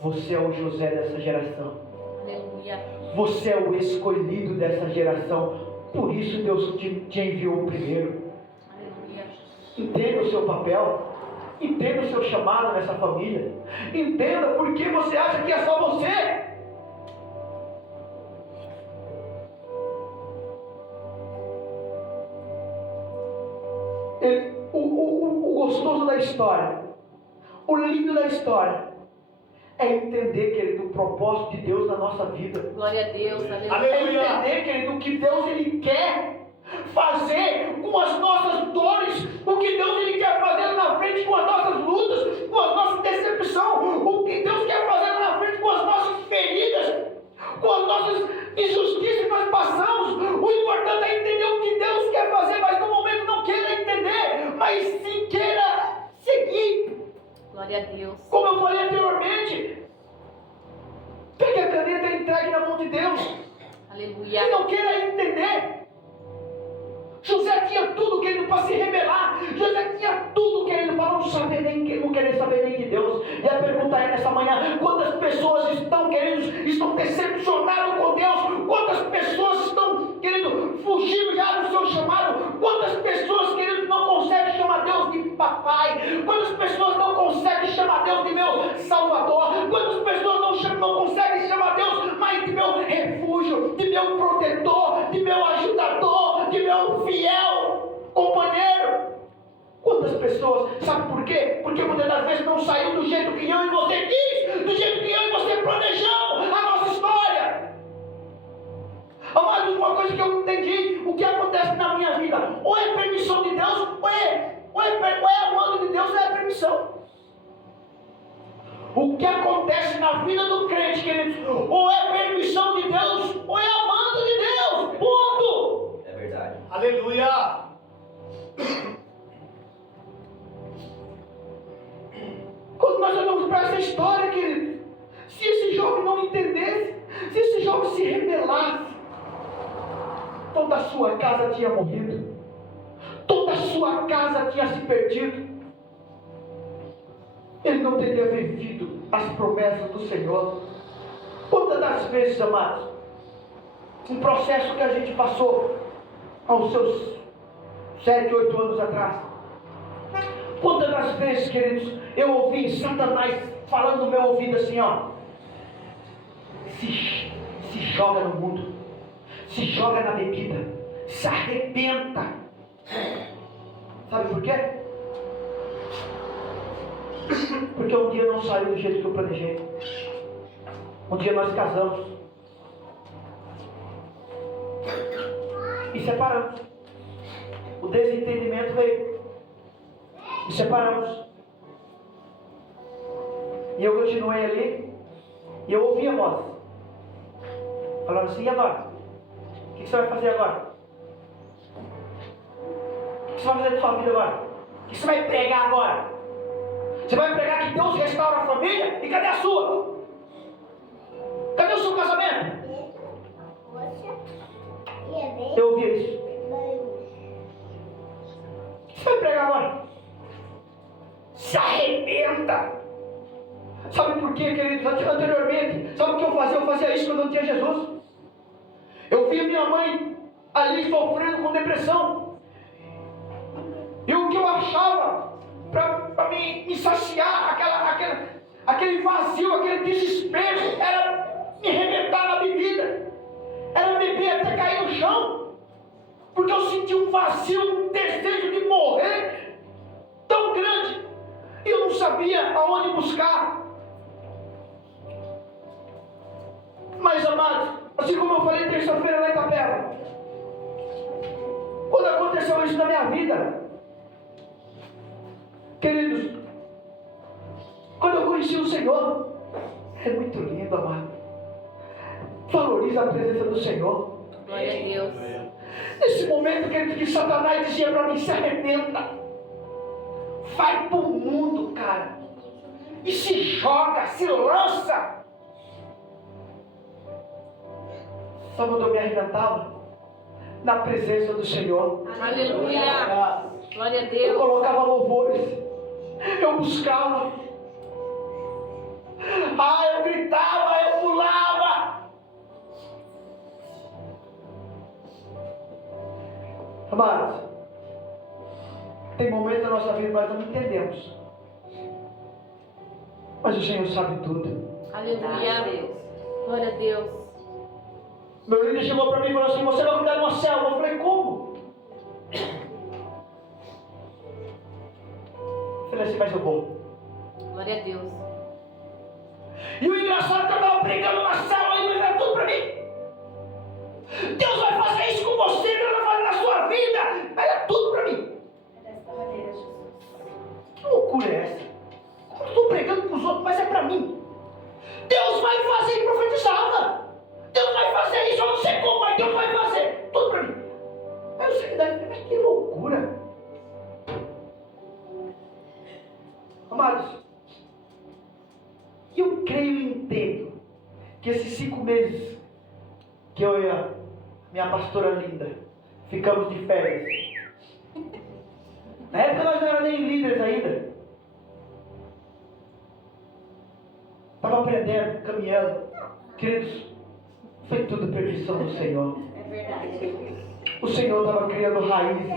você é o José dessa geração. Aleluia. Você é o escolhido dessa geração. Por isso Deus te enviou primeiro. Aleluia. Entenda o seu papel. Entenda o seu chamado nessa família. Entenda por que você acha que é só você. O gostoso da história, o lindo da história, é entender, querido, o propósito de Deus na nossa vida. Glória a Deus, aleluia. É entender, querido, o que Deus ele quer fazer com as nossas dores, o que Deus ele quer fazer na frente com as nossas lutas, com as nossas decepções, o que Deus quer fazer na frente com as nossas feridas, com as nossas injustiças que nós passamos. O importante é entender o que Deus quer fazer, mas no momento não queira entender, mas sim queira seguir. Glória a Deus. Como eu falei anteriormente, pegue a caneta e entregue na mão de Deus. Aleluia. E não queira entender. José tinha tudo querendo para se rebelar. José tinha tudo querendo para não querer saber nem de Deus. E a pergunta é nessa manhã: quantas pessoas estão decepcionadas com Deus? Quantas pessoas estão querendo fugir já do seu chamado? Quantas pessoas, queridos, não conseguem chamar Deus de papai? Quantas pessoas não conseguem chamar Deus de meu salvador? Quantas pessoas não conseguem chamar Deus mais de meu refúgio, de meu protetor, de meu ajudador, de meu fiel companheiro? Quantas pessoas, sabe por quê? Porque muitas das vezes não saiu do jeito que eu e você quis, do jeito que eu e você planejamos a nossa história. Amados, uma coisa que eu entendi: o que acontece na minha vida, ou é permissão de Deus, ou é amando de Deus, ou é permissão. O que acontece na vida do crente, queridos, ou é permissão de Deus, ou é amando de Deus. Ponto. É verdade. Aleluia. Quando nós olhamos para essa história, querido, se esse jovem não entendesse, se esse jovem se rebelasse, toda a sua casa tinha morrido, toda a sua casa tinha se perdido. Ele não teria vivido as promessas do Senhor. Quantas das vezes, amados, um processo que a gente passou aos seus 7, 8 anos atrás, quantas das vezes, queridos, eu ouvi Satanás falando no meu ouvido assim: ó, se joga no mundo, se joga na bebida, se arrebenta. Sabe por quê? Porque um dia não saiu do jeito que eu planejei. Um dia nós casamos e separamos. O desentendimento veio e separamos. E eu continuei ali e eu ouvi a voz falando assim: e agora? O que você vai fazer agora? O que você vai fazer da sua vida agora? O que você vai pregar agora? Você vai pregar que Deus restaura a família? E cadê a sua? Cadê o seu casamento? Eu ouvi isso. O que você vai pregar agora? Se arrebenta! Sabe por quê, queridos? Anteriormente, sabe o que eu fazia? Eu fazia isso quando eu não tinha Jesus. Eu via minha mãe ali sofrendo com depressão. E o que eu achava para me saciar aquele vazio, aquele desespero, era me arrebentar na bebida. Era beber até cair no chão. Porque eu sentia um vazio, um desejo de morrer tão grande. E eu não sabia aonde buscar. Mas, amados, assim como eu falei terça-feira lá em Itapeva, quando aconteceu isso na minha vida, queridos, quando eu conheci o Senhor, é muito lindo, amado. Valoriza a presença do Senhor. Glória a Deus. Nesse momento, querido, que Satanás dizia para mim: se arrebenta, vai pro mundo, cara, e se joga, se lança. Sabe onde eu me arrebentava? Na presença do Senhor. Aleluia. Glória a Eu Deus. colocava louvores, eu buscava, eu gritava, eu pulava. Amados, tem momentos da nossa vida que nós não entendemos, mas o Senhor sabe tudo. Aleluia. Glória a Deus. Meu líder chegou para mim e falou assim: você vai cuidar de uma célula? Eu falei: como? Eu falei assim: mas eu vou. Glória a Deus. E o engraçado é que eu estava pregando uma célula e não era tudo para mim. Deus vai fazer isso com você, Deus vai fazer na sua vida. Era tudo para mim. Que loucura é essa? Eu estou pregando para os outros, mas é para mim. Deus vai fazer e profetizava. Deus vai fazer isso, eu não sei como, mas Deus vai fazer. Tudo para mim. Aí eu sei daí, mas que loucura. Amados, eu creio e entendo que esses 5 meses que eu e a minha pastora linda ficamos de férias. Na época nós não éramos nem líderes ainda. Estava aprendendo, caminhando. Queridos, foi tudo permissão do Senhor. É verdade. O Senhor estava criando raízes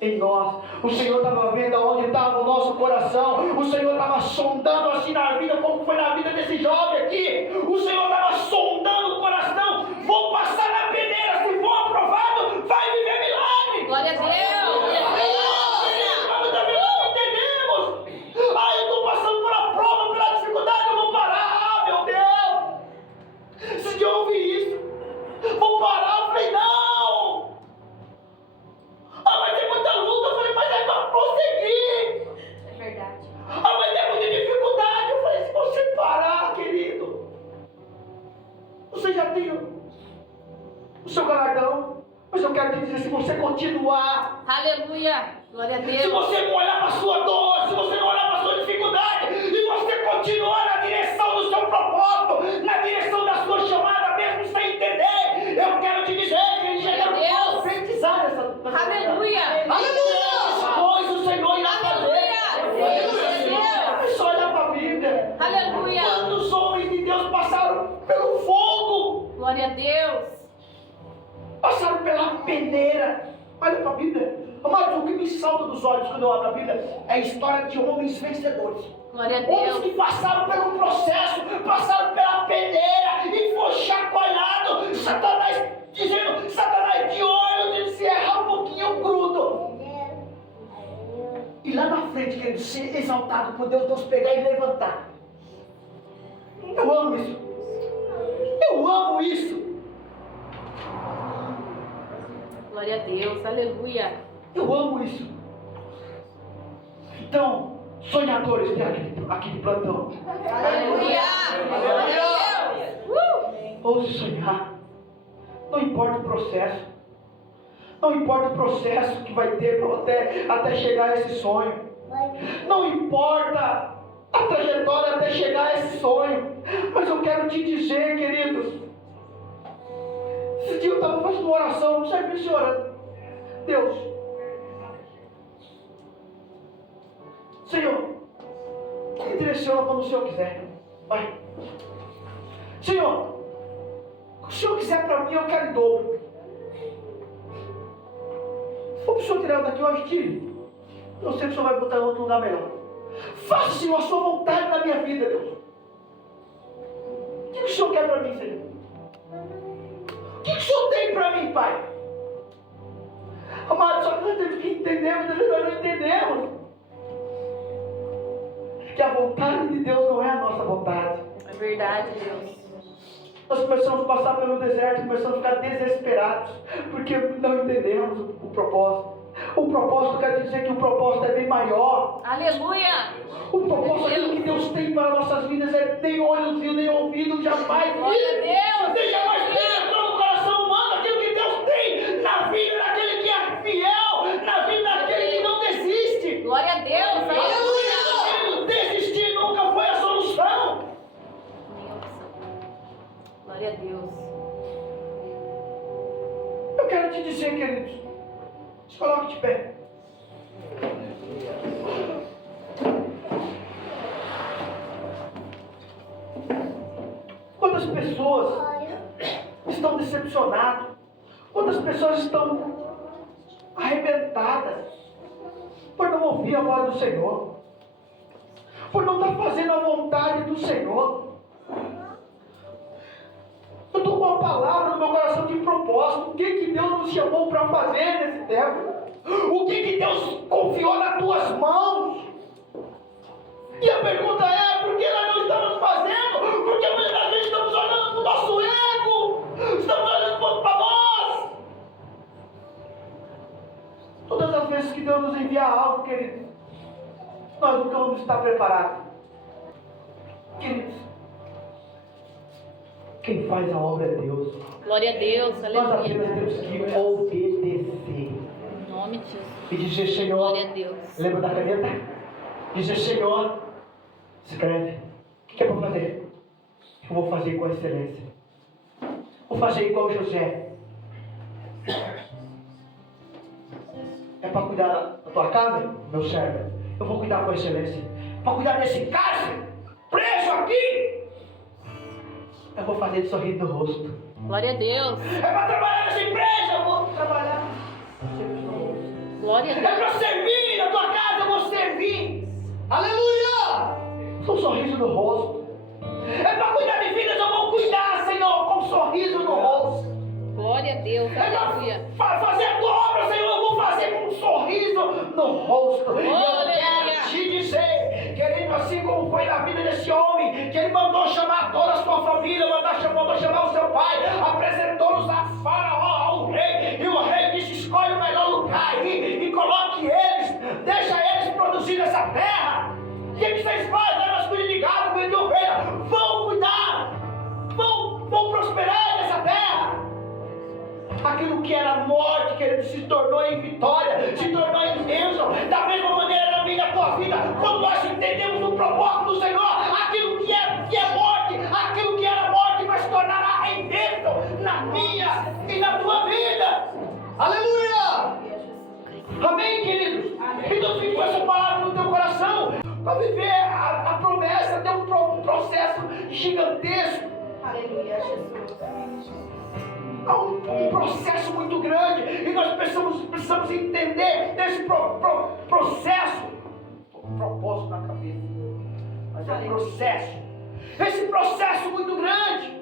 em nós. O Senhor estava vendo aonde estava o nosso coração. O Senhor estava sondando assim na vida, como foi na vida desse jovem aqui. O Senhor estava sondando o coração. Vou passar na peneira, se for aprovado, vai viver milagre. Glória a Deus. Mas também não entendemos. Eu estou passando por a prova, pela dificuldade, eu vou parar. Meu Deus. Se eu ouvir isso, vou parar. Eu falei: não. Mas tem muita luta. Eu falei: mas é para prosseguir. É verdade. Mas é muita dificuldade. Eu falei: se você parar, querido, você já tem o seu galardão. Mas eu quero te dizer: se você continuar, Aleluia. Glória a se Deus. você não olhar para a sua dor, se você não olhar para a sua dificuldade, e você continuar na direção do seu propósito, na direção da sua chamada, mesmo sem entender, eu quero te dizer que ele já quer profetizar nessa. Aleluia. Pois o Senhor irá fazer. É só olhar para a Bíblia. Aleluia. Quantos homens de Deus passaram pelo fogo, Glória a Deus. passaram pela peneira. Olha para a Bíblia. Mas o que me salta dos olhos quando eu abro a Bíblia é a história de homens vencedores. Glória a Homens Deus. que passaram pelo processo, passaram pela peneira e foi chacoalhado. Satanás dizendo: Satanás, de olho, se errar um pouquinho eu grudo. ser exaltado por Deus, Deus pegar e levantar. Eu amo isso. Eu amo isso. Glória a Deus, aleluia. Eu amo isso. Então, sonhadores aqui de plantão. Aleluia. Glória a Deus. Ouse sonhar. Não importa o processo. Não importa o processo que vai ter até chegar a esse sonho. Não importa a trajetória até chegar a esse sonho. Mas eu quero te dizer, queridos. Esse dia eu estava fazendo uma oração, no serviço orando. Deus, Senhor, me direciona quando o Senhor quiser. Vai. Senhor, o que o Senhor quiser para mim, eu quero em dobro. Se o Senhor tirar daqui hoje, tire. Eu sei que o Senhor vai botar em outro lugar melhor. Faça, Senhor, a sua vontade na minha vida, Deus. O que o Senhor quer para mim, Senhor? O que o Senhor tem para mim, Pai? Amado, só que nós temos que entender, muitas vezes nós não entendemos. Que a vontade de Deus não é a nossa vontade. É verdade, Deus. Nós começamos a passar pelo deserto, começamos a ficar desesperados, porque não entendemos o propósito. O propósito quer dizer que o propósito é bem maior. Aleluia. O propósito, aquilo que Deus tem para nossas vidas, é nem olhos viu, nem ouvido, jamais viu. Glória a Deus. Nem jamais penetrou no coração humano aquilo que Deus tem na vida daquele que é fiel, na vida daquele que não desiste. Glória a Deus. Aleluia. Desistir nunca foi a solução. Nem opção. Glória a Deus. Eu quero te dizer, queridos, se coloque de pé. Quantas pessoas estão decepcionadas? Quantas pessoas estão arrebentadas por não ouvir a voz do Senhor? Por não estar fazendo a vontade do Senhor? Eu estou com uma palavra no meu coração de propósito. O que Deus nos chamou para fazer nesse tempo? O que Deus confiou nas tuas mãos? E a pergunta é, por que nós não estamos fazendo? Porque muitas das vezes estamos olhando para o nosso ego. Estamos olhando para nós. Todas as vezes que Deus nos envia algo, queridos, nós nunca vamos estar preparados. Queridos, quem faz a obra é Deus. Glória a Deus. Nós Aleluia. apenas temos que obedecer. Em nome de Jesus. E dizer, Senhor, Glória a Deus. lembra da caneta? Dizer, Senhor, escreve. O que é para fazer? Eu vou fazer com excelência. Vou fazer igual José. É para cuidar da tua casa, meu servo? Eu vou cuidar com excelência. Para cuidar desse cárcere, preso aqui, eu vou fazer de sorriso no rosto. Glória a Deus. É para trabalhar nessa empresa, eu vou trabalhar. Glória a É Deus. para servir na tua casa, eu vou servir. Aleluia! Com um sorriso no rosto. É para cuidar de vidas, eu vou cuidar, Senhor, com um sorriso no rosto. Glória a Deus. É Aleluia. para fazer a tua obra, Senhor, eu vou fazer com um sorriso no rosto. E eu quero te dizer, querido, assim como foi na vida desse homem, que ele mandou chamar toda a sua família, mandou chamar o seu pai, apresentou-nos a Faraó, ao rei, e o rei disse, escolhe o melhor lugar aí e coloque eles, deixa eles produzir nessa terra. O que vocês fazem? Nós cuidamos de gado, cuidamos de ovelha, vão cuidar, vão prosperar nessa terra. Aquilo que era morte, querido, se tornou em vitória, se tornou em bênção. Da mesma maneira na minha e na tua vida, quando nós entendemos o propósito do Senhor, aquilo que é morte, aquilo que era morte vai se tornar em bênção na minha e na tua vida. Aleluia! Amém, queridos? Então ficou essa palavra no teu coração para viver a promessa, ter um processo gigantesco. Aleluia, Jesus. Há um processo muito grande e nós precisamos entender desse processo. Estou com um propósito na cabeça, mas é um processo. Esse processo muito grande.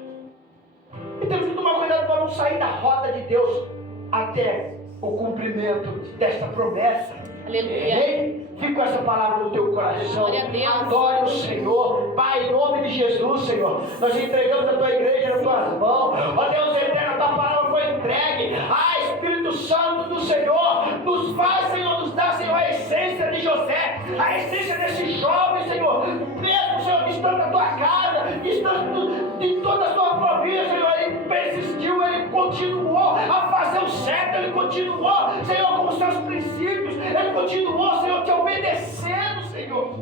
E temos que tomar cuidado para não sair da rota de Deus até o cumprimento desta promessa. Aleluia. Fica com essa palavra no teu coração. Glória a Deus. Adore o Senhor. Pai, em nome de Jesus, Senhor. Nós entregamos a tua igreja nas tuas mãos. Ó Deus eterno, a tua palavra foi entregue. Ah, Espírito Santo do Senhor, nos faz, Senhor, nos dá, Senhor, a essência de José, a essência desse jovem, Senhor. Mesmo, Senhor, distante da tua casa, distante de toda a tua família, Senhor, ele persistiu, ele continuou a fazer o certo, ele continuou, Senhor, com os seus princípios, ele continuou, Senhor, te obedecendo, Senhor.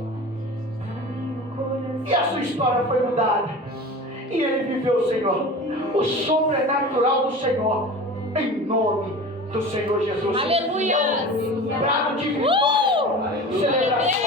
E a sua história foi mudada. E ele viveu, Senhor, o sobrenatural do Senhor, em nome do Senhor Jesus. Aleluia! Brado de vitória, celebração.